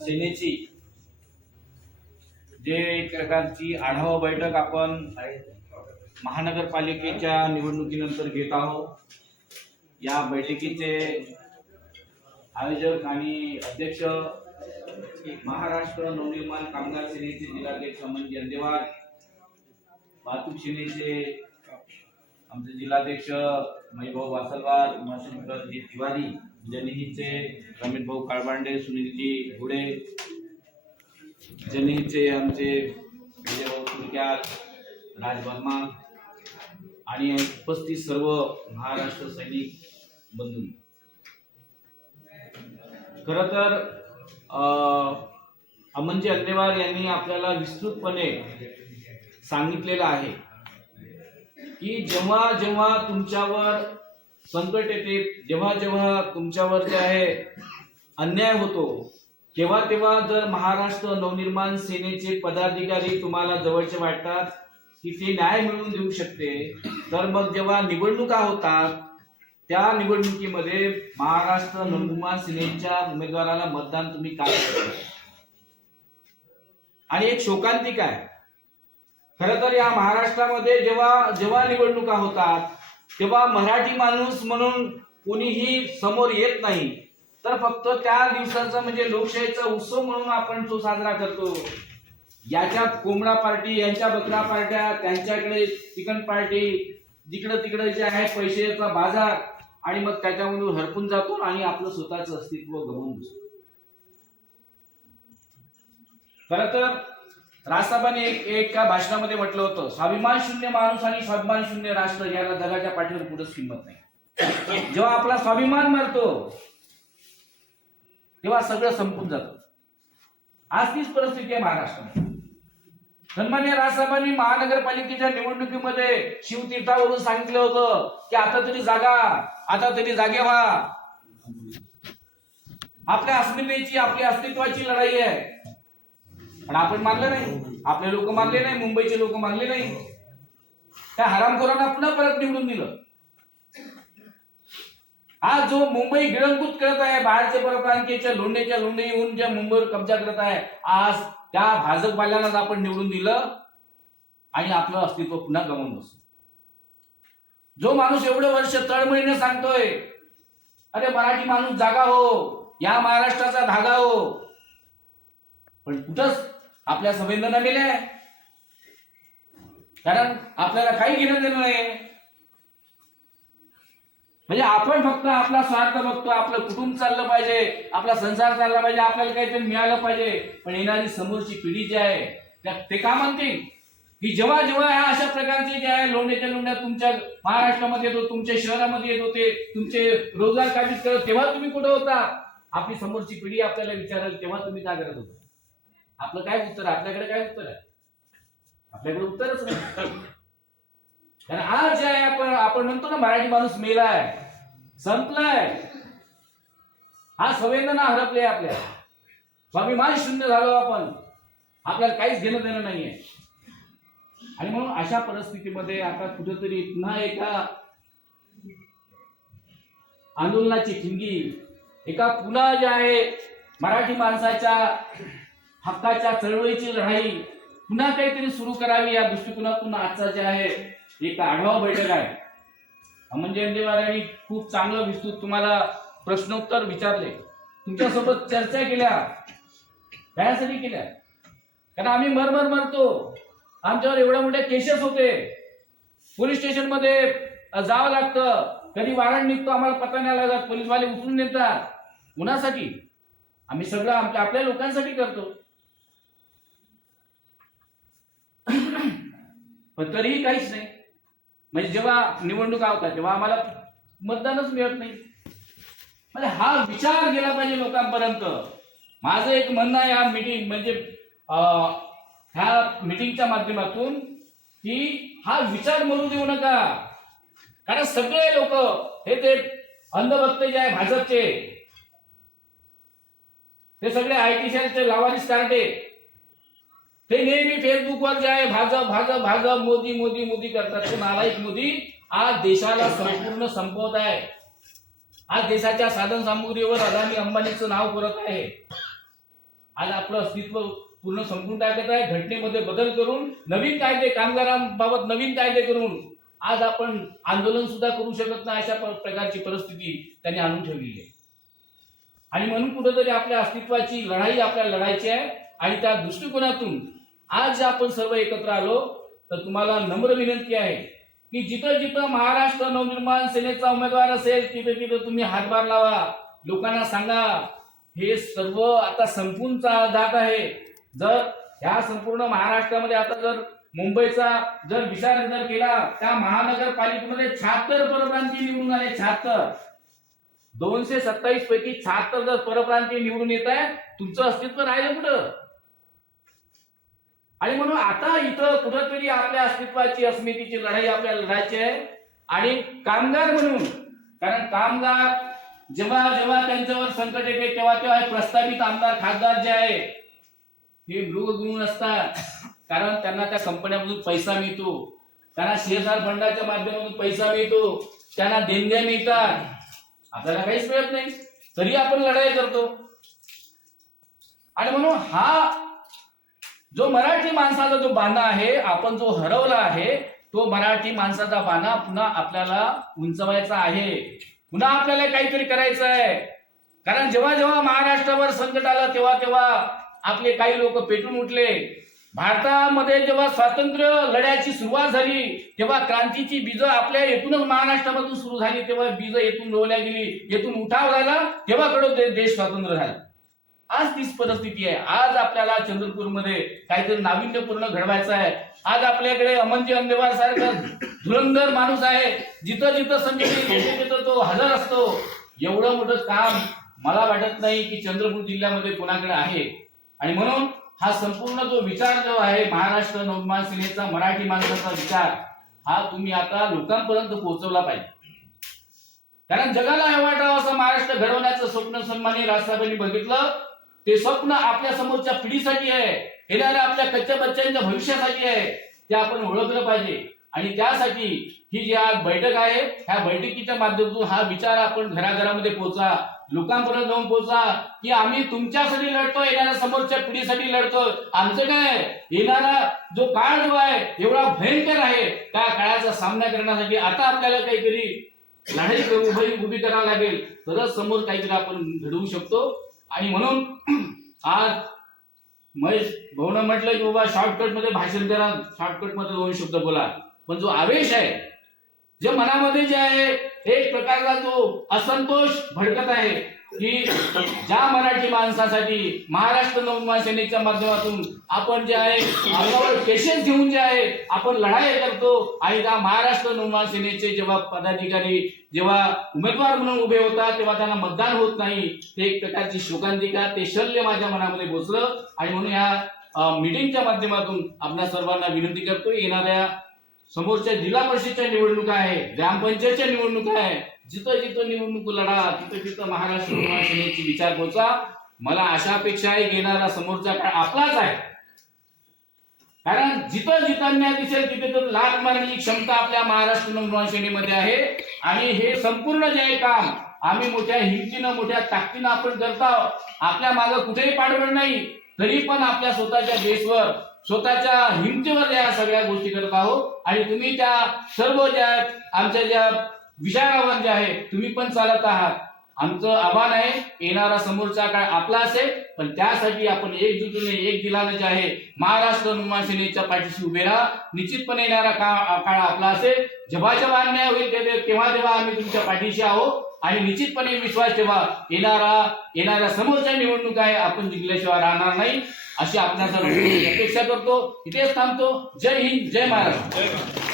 सेनेची जे एक प्रकारची आढावा बैठक आपण महानगरपालिकेच्या निवडणुकीनंतर घेत आहोत। या बैठकीचे आयोजक आणि अध्यक्ष महाराष्ट्र नवनिर्माण कामगार सेनेचे जिल्हाध्यक्ष अमनजी अंदेवार, वाहतूक सेनेचे आमचे जिल्हाध्यक्ष महीभाऊ वासलवार, उमाशंकरजी तिवारी, जनहितचे रमेश भाऊ काळबांडे, सुनीलजी घोडे, जनहितचे आमचे विजयभाऊ तुरक्याल, राज वर्मा आणि उपस्थित सर्व महाराष्ट्र सैनिक बंधू। खरं तर अमनजी अंदेवार यांनी आपल्याला विस्तृतपणे सांगितलेलं आहे की जेव्हा जेव्हा तुमच्यावर संकट येते, जेव्हा जेव्हा तुमच्यावर जे आहे अन्याय होतो, तेव्हा तेव्हा जर महाराष्ट्र नवनिर्माण सेनेचे पदाधिकारी तुम्हाला जवळचे वाटतात की ते न्याय मिळवून देऊ शकते, तर मग जेव्हा निवडणुका होतात त्या निवडणुकीमध्ये महाराष्ट्र नवनिर्माण सेनेच्या उमेदवाराला मतदान तुम्ही का करता? आणि एक शोकांतिक आहे खरं तर या महाराष्ट्रामध्ये जेव्हा जेव्हा निवडणुका होतात तेव्हा मराठी माणूस म्हणून कोणीही समोर येत नाही, तर फक्त त्या दिवसाचा म्हणजे लोकशाहीचा उत्सव म्हणून आपण तो साजरा करतो। याच्या कोंबडा पार्टी, यांच्या बकरा पार्ट्या, त्यांच्याकडे चिकन पार्टी, जिकडे तिकडे जे आहे पैशाचा बाजार, आणि मग त्याच्यामधून हरपून जातो आणि आपलं स्वतःचं अस्तित्व गमावून बसतो। खरं तर राजसाहेबांनी एका भाषणामध्ये म्हटलं होतं, स्वाभिमान शून्य माणूस आणि स्वाभिमान शून्य राष्ट्र याला जगाच्या पाठीवर कुठंच किंमत नाही। जेव्हा आपला स्वाभिमान मरतो तेव्हा सगळं संपून जातं। आज तीच परिस्थिती आहे महाराष्ट्रामध्ये। सन्माननीय राजसाहेबांनी महानगरपालिकेच्या निवडणुकीमध्ये शिवतीर्थावरून सांगितलं होतं की आता तरी जागा, आता तरी जागे व्हा। आपल्या अस्मितेची, आपल्या अस्तित्वाची लढाई आहे, पण आपण मानलं नाही, आपले लोक मानले नाही, मुंबईचे लोक मानले नाही। त्या हरामखोरांना पुन्हा परत निवडून दिलं। आज जो मुंबई गिळंकृत करत आहे, बाहेरचे परप्रांतीयच्या लोंढेच्या लोंढे येऊन ज्या मुंबईवर कब्जा करत आहे, आज त्या भाजपवाल्यांनाच आपण निवडून दिलं आणि आपलं अस्तित्व पुन्हा गमावून बसलो। जो माणूस एवढे वर्ष तळमळीने सांगतोय अरे मराठी माणूस जागा हो, या महाराष्ट्राचा धागा हो, पण कुठंच आपल्या संवेदना मेल्या, कारण आपल्याला काही घेणं देणं नाही। म्हणजे आपण फक्त आपला स्वार्थ बघतो, आपलं कुटुंब चाललं पाहिजे, आपला संसार चालला पाहिजे, आपल्याला काहीतरी मिळालं पाहिजे, पण येणारी समोरची पिढी जी आहे ते का म्हणतील की जेव्हा जेव्हा ह्या अशा प्रकारचे जे आहे लोंढ्याच्या लोंढ्या तुमच्या महाराष्ट्रामध्ये येतो, तुमच्या शहरामध्ये येत होते, तुमचे रोजगार काढीत करत, तेव्हा तुम्ही कुठं होता? आपली समोरची पिढी आपल्याला विचारेल तेव्हा तुम्ही काय करत होता? आपलं काय उत्तर? आपल्याकडे काय उत्तर आहे? आपल्याकडे उत्तरच नाही। कारण आज जे आहे आपण म्हणतो ना मराठी माणूस मेलाय, संपलाय, हा संवेदना हरपले, आपल्या स्वाभिमान शून्य झालो आपण, आपल्याला काहीच घेणं देणं नाहीये। आणि म्हणून अशा परिस्थितीमध्ये आता कुठेतरी पुन्हा एका आंदोलनाची ठिणगी, एका पुन्हा जे आहे मराठी माणसाच्या हक्काच्या चळवळीची लढाई पुन्हा काहीतरी सुरू करावी, या दृष्टिकोनातून आजचा जे आहे एक आढावा बैठक आहे। अमनजी अंदेवार यांनी खूप चांगलं विस्तृत तुम्हाला प्रश्नोत्तर विचारले, तुमच्यासोबत चर्चा केल्या, त्यासाठी केल्या, कारण आम्ही मरतो, आमच्यावर एवढ्या मोठ्या केसेस होते, पोलीस स्टेशन मध्ये जावं लागतं, कधी वॉरंट निघतो, आम्हाला पत्ता नाही लागत, पोलीसवाले उचलून नेतात, कुणासाठी? आम्ही सगळं आपल्या लोकांसाठी करतो, पण तरीही काहीच नाही। म्हणजे जेव्हा निवडणुका होतात तेव्हा आम्हाला मतदानच मिळत नाही। म्हणजे हा विचार गेला पाहिजे लोकांपर्यंत। माझं एक म्हणणं आहे या मीटिंग म्हणजे ह्या मीटिंगच्या माध्यमातून की हा विचार मरू देऊ नका, कारण सगळे लोक हे ते अंधभक्त जे आहे भाजपचे, ते सगळे आयटी सेलचे लावारिस कार्टे, ते नेहमी फेसबुकवर जे आहे भाजप भाजप भाजप मोदी मोदी मोदी करतात। ते नालायक मोदी आज देशाला संपूर्ण संपवत आहे। आज देशाच्या साधन सामुग्रीवर अदानी अंबानीचं नाव करत आहे। आज आपलं अस्तित्व पूर्ण संपून टाकत आहे. घटनेमध्ये बदल करून नवीन कायदे, कामगारांबाबत नवीन कायदे करून आज आपण आंदोलन सुद्धा करू शकत नाही, अशा प्रकारची परिस्थिती त्यांनी आणून ठेवलेली आहे. आणि म्हणून कुठेतरी आपल्या अस्तित्वाची लढाई आपल्याला लढायची आहे. आणि त्या दृष्टिकोनातून आज आपण सर्व एकत्र आलो, तर तुम्हाला नम्र विनंती आहे की जिथं जिथं महाराष्ट्र नवनिर्माण सेनेचा उमेदवार असेल तिथे तिथे तुम्ही हातभार लावा. लोकांना सांगा हे सर्व आता संपून जात आहे. जर ह्या संपूर्ण महाराष्ट्रामध्ये आता जर मुंबईचा जर विचार जर केला, त्या महानगरपालिकेमध्ये 76 परप्रांतीय निवडून आले. 76 227 पैकी 76 जर परप्रांतीय निवडून येत आहे, तुमचं अस्तित्व राहिलं कुठं? आणि म्हणून आता इथं कुठंतरी आपल्या अस्तित्वाची, अस्मितेची लढाई आपल्याला लढायची आहे. आणि कामगार म्हणून, कारण कामगार जेव्हा जेव्हा त्यांच्यावर संकट येते तेव्हा तेव्हा प्रस्तावित आमदार, खासदार जे आहे हे मृगगुण असतात. कारण त्यांना त्या कंपन्यांमधून पैसा मिळतो, त्यांना शेअर फंडाच्या माध्यमातून पैसा मिळतो, त्यांना देणग्या मिळतात. आपल्याला काहीच मिळत नाही, तरी आपण लढाई करतो. आणि म्हणून हा जो मराठी माणसाचा जो बाणा आहे, आपण जो हरवला आहे, तो मराठी माणसाचा बाणा पुन्हा आपल्याला उंचवायचा आहे. पुन्हा आपल्याला काहीतरी करायचं आहे. कारण जेव्हा जेव्हा महाराष्ट्रावर संकट आलं तेव्हा तेव्हा आपले काही लोक पेटून उठले. भारतामध्ये जेव्हा स्वातंत्र्य लढ्याची सुरुवात झाली तेव्हा क्रांतीची बीज आपल्या येथूनच महाराष्ट्रामधून सुरू झाली. तेव्हा बीज येथून रोवल्या गेली, येथून उठाव झाला, तेव्हा कडो देश स्वतंत्र झाला. आज तीच परिस्थिती आहे. आज आपल्याला चंद्रपूरमध्ये काहीतरी नाविन्यपूर्ण घडवायचं आहे. आज आपल्याकडे अमनजी अंदेवार सारखं धुरंधर माणूस आहे, जिथं जिथं संधी तिथं तो हजर असतो. एवढं मोठं काम मला वाटत नाही की चंद्रपूर जिल्ह्यामध्ये कोणाकडे आहे. आणि म्हणून हा संपूर्ण जो विचार जो आहे महाराष्ट्र नवनिर्माण सेनेचा, मराठी माणसाचा विचार, हा तुम्ही आता लोकांपर्यंत पोहोचवला पाहिजे. कारण जगाला हे वाटावं असं महाराष्ट्र घडवण्याचं स्वप्न सन्माननीय राजसाहेबांनी बघितलं. ते स्वप्न आपल्या समोरच्या पिढीसाठी आहे, येणाऱ्या आपल्या कच्च्या बच्चांच्या भविष्यासाठी आहे. ते आपण ओळखलं पाहिजे. आणि त्यासाठी ही जी आज बैठक आहे, ह्या बैठकीच्या माध्यमातून हा विचार आपण घराघरामध्ये पोहोचा, लोकांपर्यंत जाऊन पोहोचा की आम्ही तुमच्यासाठी लढतोय, येणाऱ्या समोरच्या पिढीसाठी लढतोय. आमचं काय, येणारा जो काळ जो आहे एवढा भयंकर आहे, त्या काळाचा सामना करण्यासाठी आता आपल्याला काहीतरी लढाई उभी करावी लागेल, तरच समोर काहीतरी आपण घडवू शकतो. आणि म्हणून आज महेश भाऊनं म्हटलं की बाबा शॉर्टकट मध्ये भाषण करा, शॉर्टकट मध्ये 2 शब्द बोला. पण जो आवेश आहे, जे मनामध्ये जे आहे, एक प्रकारचा जो असंतोष भडकत आहे की ज्या मराठी माणसासाठी महाराष्ट्र नवनिर्माण सेनेच्या माध्यमातून आपण जे आहे अंगावर पेशन्स घेऊन जे आहे आपण लढाई करतो. आणि त्या महाराष्ट्र नवनिर्माण सेनेचे जेव्हा पदाधिकारी, जेव्हा उमेदवार म्हणून उभे होतात, तेव्हा त्यांना मतदान होत नाही. ते एक प्रकारची शोकांतिका, ते शल्य माझ्या मनामध्ये पोचलं. आणि म्हणून या मीटिंगच्या माध्यमातून आपल्या सर्वांना विनंती करतो, येणाऱ्या समोरच्या जिल्हा परिषदच्या निवडणुका आहे, ग्रामपंचायतच्या निवडणुका आहे, जिथं जिथं निवडणूक लढा, तिथं तिथं महाराष्ट्र नवनिर्माण सेनेची विचार पोचा. मला अशा अपेक्षा आहे की येणारा समोरचा काळ आपलाच आहे. कारण जिथं जिथं अन्याय दिसेल तिथे तर लाथ मारण्याची क्षमता आपल्या महाराष्ट्र नवनिर्माण सेनेमध्ये आहे. आणि हे संपूर्ण जे आहे काम आम्ही मोठ्या हिमतीनं, मोठ्या ताकदीनं आपण करत आहोत. आपल्या मागं कुठेही पाठबळ नाही, तरी पण आपल्या स्वतःच्या बेसवर, स्वतःच्या हिमतीवर या सगळ्या गोष्टी करत आहोत. आणि तुम्ही त्या सर्व ज्या आमच्या ज्या विचारावर जे आहे तुम्ही पण चालत आहात. आमचं आव्हान आहे, येणारा समोरचा काळ आपला असेल, पण त्यासाठी आपण एकजुटीने, एक दिलाने जे आहे महाराष्ट्र नवनिर्माण सेनेच्या पाठीशी उभे राहा. निश्चितपणे येणारा काळ आपला असेल. जेव्हा जेव्हा अन्याय होईल तेव्हा तेव्हा आम्ही तुमच्या पाठीशी आहोत. आणि निश्चितपणे विश्वास ठेवा, येणाऱ्या समोरच्या निवडणूक आहे आपण जिंकल्याशिवाय राहणार नाही, अशी आपल्या सर्वांची अपेक्षा करतो. इथेच थांबतो. जय हिंद, जय महाराष्ट्र.